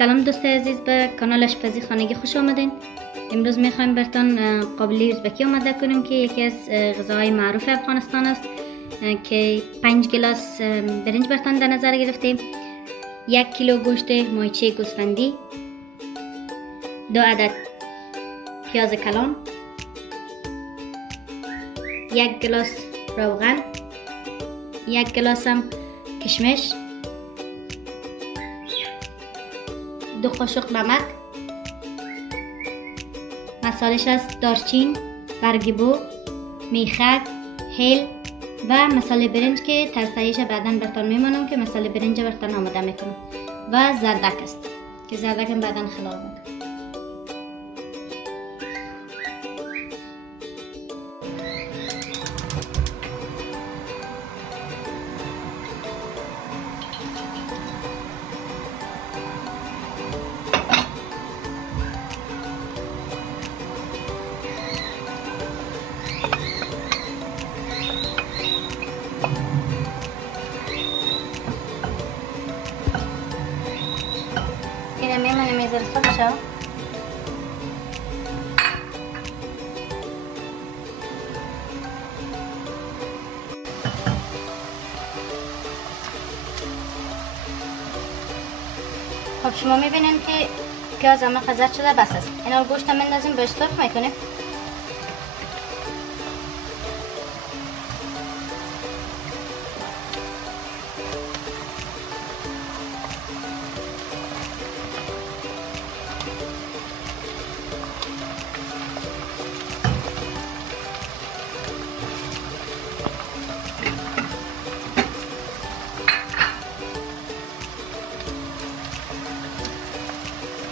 سلام دوستای عزیز، به کانال آشپزی خانگی خوش آمدین. امروز میخوایم براتون قابلی ازبکی آماده کنیم که یکی از غذاهای معروف افغانستان است که 5 گلاس برنج براتون در نظر گرفتیم. 1 کیلو گوشت ماهیچه گوسفندی، 2 عدد پیاز کلان، 1 گلاس روغن، 1 گلاس هم کشمش، 2 قاشق نمک، مسالش است دارچین، برگ بو، میخک، هل و مساله برنج که ترسایش بعدا براتون میمانم که مساله برنج براتون آماده میکنم و زردک است که زردک هم بعدا خلال میکنم. اینه میمونه میذاره سرخ شو. خب شما میبینیم که پیاز هم خزرد شده، بس است. اینا گوشت هم میندازیم بهش سرخ میکنیم.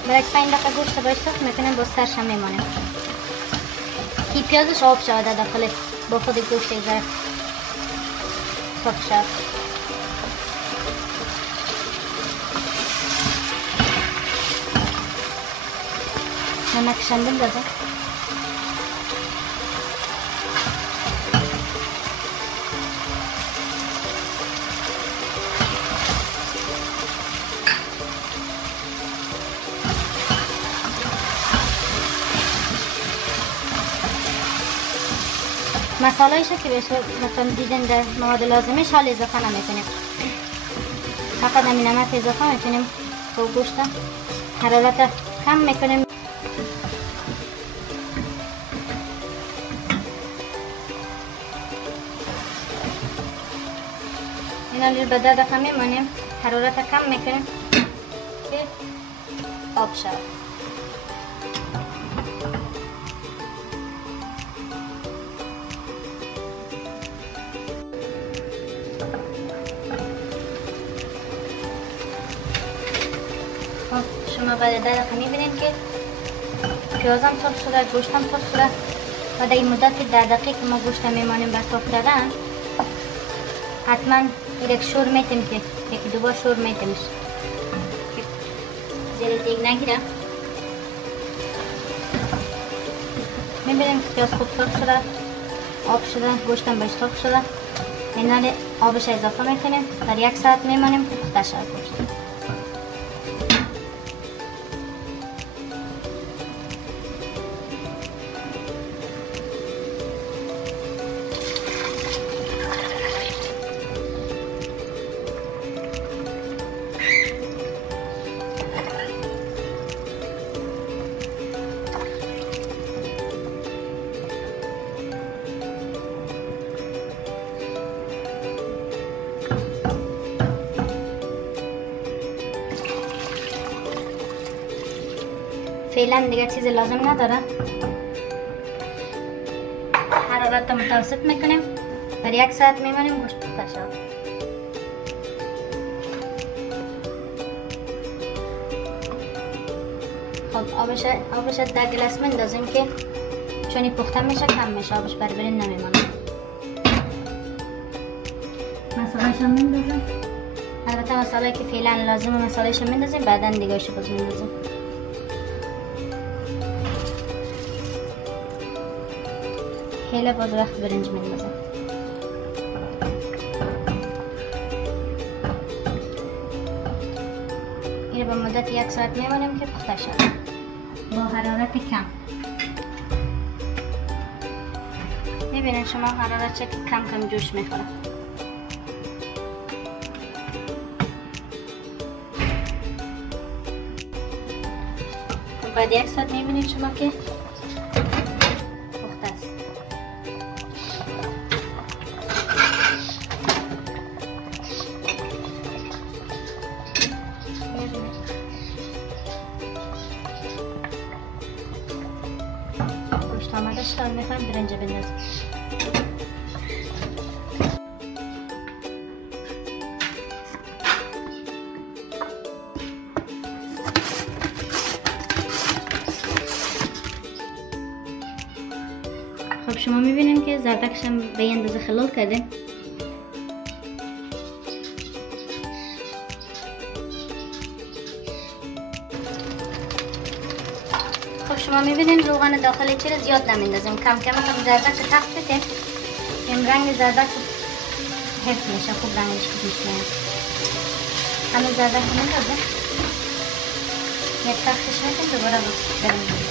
برای 5 دقیقه گوشت باید سرخ میکنیم، با سرش هم میمانیم که پیازش آب شود داخل با خود گوشت یک ذره سرخ شد. نمکش هم بندازم. مساله‌ایش که مثلا دیدن در مواد لازمش حال اضافه نمی‌کنیم، فقط همین نمک اضافه می‌کنیم با گوشت، حرارت کم می‌کنیم. اینا رو به 10 دقیقه می‌مانیم، حرارت کم می‌کنیم که آب شود. شما بعد 10 دقیقه میبینید که پیازم سرخ شده، گوشتم سرخ شده و در این مدت 10 دقیقه که ما گوشت میمانیم بر سرخ کردن حتما یک شور میتیم که یکی دو بار شور میتیمش زیر دیگ نگیره. میبینیم که پیاز خوب سرخ شده، آب شده، گوشتم بهش سرخ شده. اینا آبش اضافه میکنیم، در 1 ساعت میمانیم که پخته شود گوشت. فعلا دیگه چیز لازم نداره، حرارت متوسط میکنیم، بر 1 ساعت میمانیم گوشت پخته شود. خب آبش 10 گلاس میندازیم که چون پخته میشه کم میشه، آبش بر برنج نمیمانه. مساله‌اش هم میندازیم، البته مساله‌ای که فعلا لازمه مساله‌اش هم میندازیم، بعدا دیگه‌اش باز میندازیم. خیلی باز وقت برنج میندازم. این رو به مدت مدت 1 ساعت میمونیم که پخته شد با حرارت کم. میبینید شما حرارت چه کم کم جوش میخوره. بعد 1 ساعت میبینید شما که پخته است. گوشت آماده شد. میخوایم برنج بندازیم. خب شما میبینیم که زردکش هم به این اندازه خلال کرده. خب شما میبینین روغن داخلی چرا زیاد نمیندازیم، کم کم هم زردکش تخت بده. این رنگ زردک حفظ میشه، خوب رنگش خوب میشه. همه زردک میندازیم، یک تختش میکنیم، دوباره بریم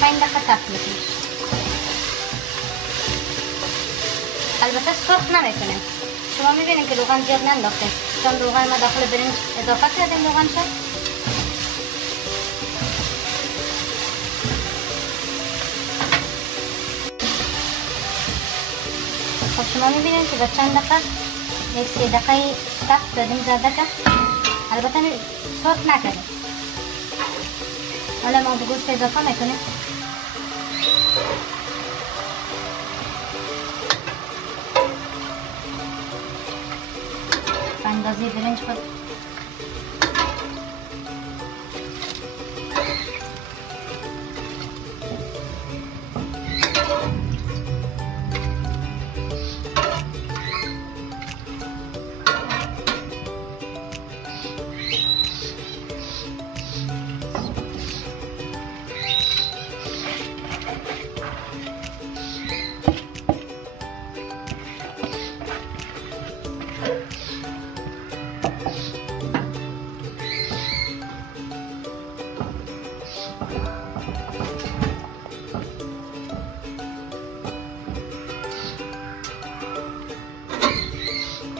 5 دقیقه تفت میکنیم. البته سرخ نمیکنیم. شما میبینید که روغن زیاد ننداختیم چون روغن ما داخل برنج اضافه کردیم. روغن شد. خب شما میبینید که با چند دقیقه 1-3 دقیقه تفت دادیم زردکه. البته سرخ نکردیم. حالا ما به گوشت اضافه میکنیم. به اندازه برنج خود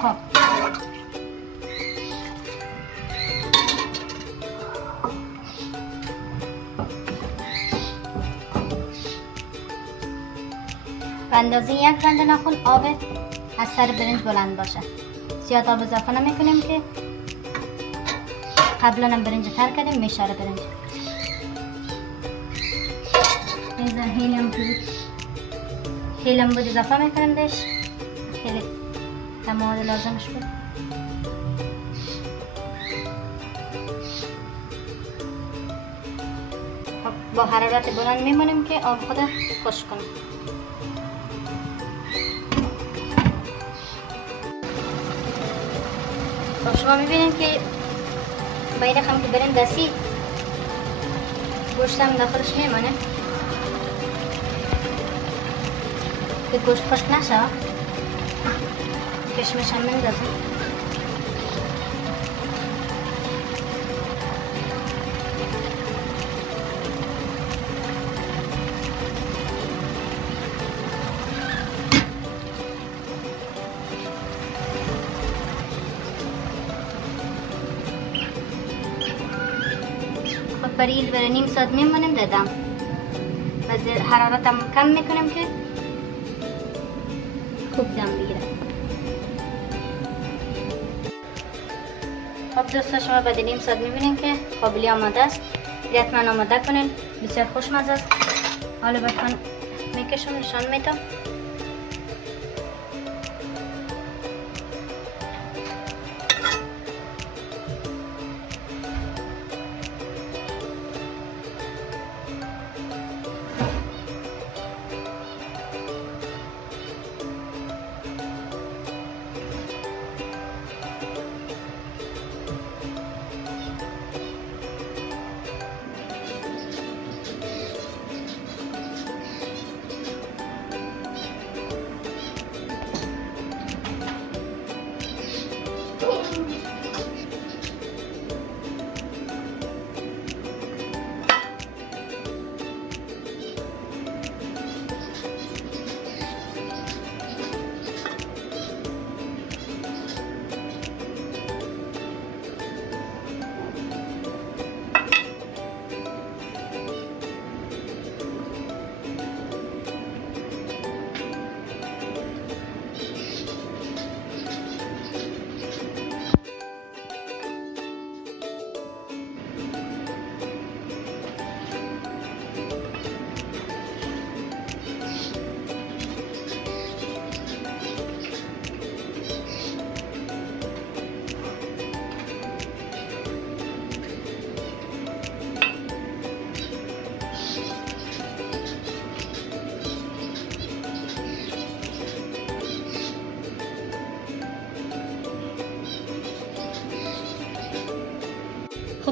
خب به اندازه 1 رنده ناخن آب از سر برنج بلند باشه. زیاد آب اضافه نمی کنیم که قبلا هم برنج تر کردیم میشاره برنج. هیلم بود اضافه میکنیم بهش. خیلی مواد لازمش بود. خب با حرارت بلند میمونیم که آب خود خشک کنه. خب شما میبینید که با این رقم که برنج دستی گوشت هم داخلش میمونه که گوشت خشک نشه. کشمش هم میندازیم. خب برای نیم ساعت میمونیم دادم. باز حرارت هم کم میکنیم که خوب دم بگیره. خب دوستا شما بعد نیم ساعت میبینین که قابلی آماده است. حتما آماده کنین، بسیار خوشمزه است. حالا براتون میکشم نشان میدم.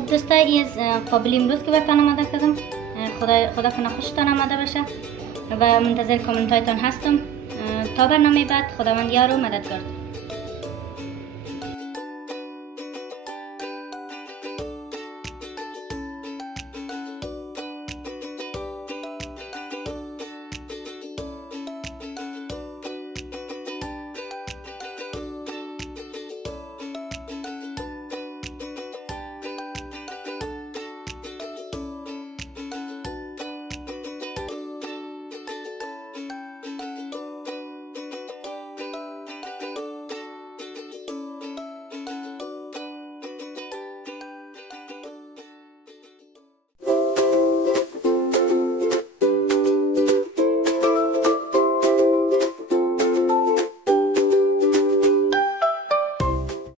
خب دوستا این از قابلی امروز که برتان آماده کردم. خدا کنه خوشتان آمده باشه و منتظر کامنت هایتان هستم. تا برنامه بعد، خداوند یار و مددگار.